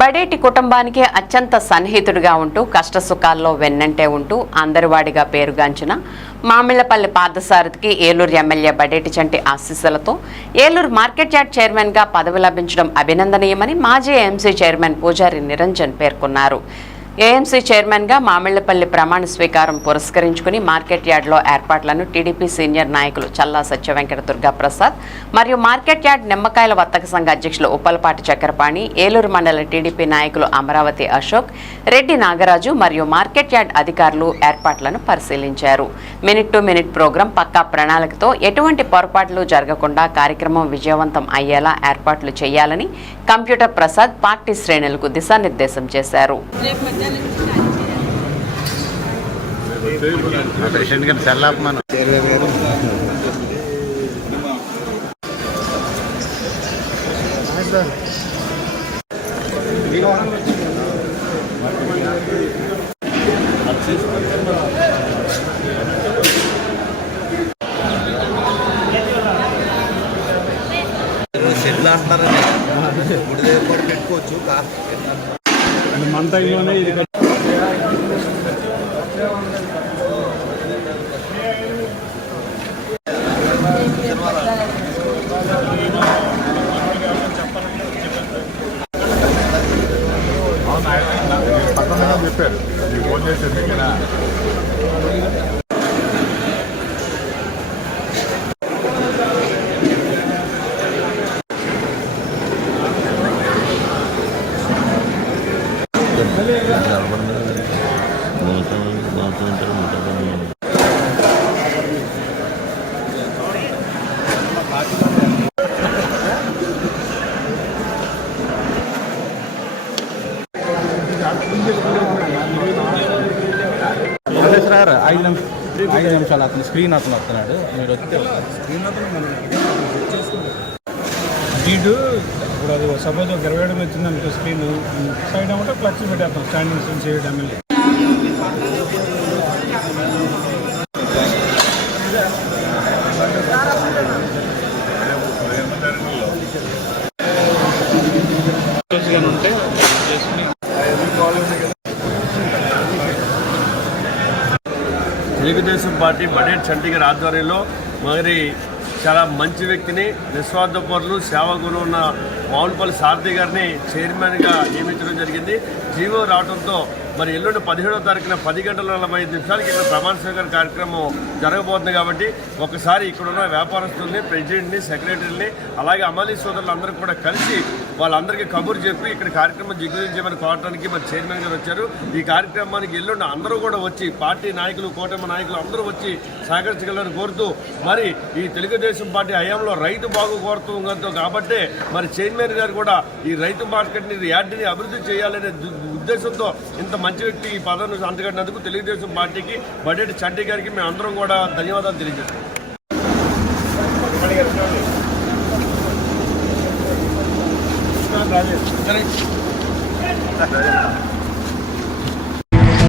బడేటి కుటుంబానికి అత్యంత సన్నిహితుడిగా ఉంటూ కష్టసుఖాల్లో వెన్నంటే ఉంటూ అందరివాడిగా పేరుగాంచిన మామిళ్లపల్లి పార్థసారథికి ఏలూరు ఎమ్మెల్యే బడేటి చంటి ఆశీస్సులతో ఏలూరు మార్కెట్ యార్డ్ చైర్మన్గా పదవి లభించడం అభినందనీయమని మాజీ ఏఎంసీ చైర్మన్ పూజారి నిరంజన్ పేర్కొన్నారు. ఏఎంసీ చైర్మన్గా మామిళ్లపల్లి ప్రమాణ స్వీకారం పురస్కరించుకుని మార్కెట్ యార్డ్లో ఏర్పాట్లను టీడీపీ సీనియర్ నాయకులు చల్లా సత్యవెంకట దుర్గాప్రసాద్ మరియు మార్కెట్ యార్డ్ నిమ్మకాయల వర్తక సంఘ అధ్యక్షులు ఉప్పలపాటి చక్రపాణి, ఏలూరు మండల టీడీపీ నాయకులు అమరావతి అశోక్, రెడ్డి నాగరాజు మరియు మార్కెట్ యార్డ్ అధికారులు ఏర్పాట్లను పరిశీలించారు. మినిట్ టు మినిట్ ప్రోగ్రాం పక్కా ప్రణాళికతో ఎటువంటి పొరపాట్లు జరగకుండా కార్యక్రమం విజయవంతం అయ్యేలా ఏర్పాట్లు చేయాలని కంప్యూటర్ ప్రసాద్ పార్టీ శ్రేణులకు దిశానిర్దేశం చేశారు. షెడ్లు అంటున్నారండి, గుడి దగ్గర కూడా పెట్టుకోవచ్చు. మన టైంలోనే ఇది చెప్పారు ఫోన్ చేసేది. సార్ 5 నిమిషాలు అతను స్క్రీన్ అతను వస్తున్నాడు, మీరు వస్తే స్క్రీన్ వీడు ఇప్పుడు అది సపోజ్ 27 వచ్చింది అనుకో, స్క్రీన్ సైడ్ అవ్వటం ఫ్లక్స్ పెట్టేస్తాం స్టాండింగ్ స్క్రీన్ చేయడం ఎమ్మెల్యే. ఉంటే తెలుగుదేశం పార్టీ బడేటి చంటి గారి ఆధ్వర్యంలో మరి చాలా మంచి వ్యక్తిని, నిస్వార్థపరులు, సేవాగుణం ఉన్న మామిళ్లపల్లి సారథి గారిని చైర్మన్గా నియమించడం జరిగింది. జీవో రావడంతో మరి ఎల్లుండి 17వ తారీఖున 10 గంటల 45 నిమిషాలకి ఇక్కడ ప్రమాణ స్వీకార కార్యక్రమం జరగబోతుంది. కాబట్టి ఒకసారి ఇక్కడున్న వ్యాపారస్తుల్ని, ప్రెసిడెంట్ని, సెక్రటరీని, అలాగే అమలీ సోదరులు అందరూ కూడా కలిసి వాళ్ళందరికీ కబురు చెప్పి ఇక్కడ కార్యక్రమం దిగ్విజయం కోరడానికి మరి చైర్మన్ గారు వచ్చారు. ఈ కార్యక్రమానికి ఎల్లుండి అందరూ కూడా వచ్చి పార్టీ నాయకులు, కూటమి నాయకులు అందరూ వచ్చి సహకరించగలని కోరుతూ, మరి ఈ తెలుగుదేశం పార్టీ హయాంలో రైతు బాగు కోరుతూ కాబట్టి మరి చైర్మన్ గారు కూడా ఈ రైతు మార్కెట్ని, యార్డ్ని అభివృద్ధి చేయాలనే ఉద్దేశంతో ఇంత మంచి వ్యక్తి ఈ పదవిని అంతగట్టినందుకు తెలుగుదేశం పార్టీకి, బడేటి చంటి గారికి మేము అందరం కూడా ధన్యవాదాలు తెలియజేస్తాం.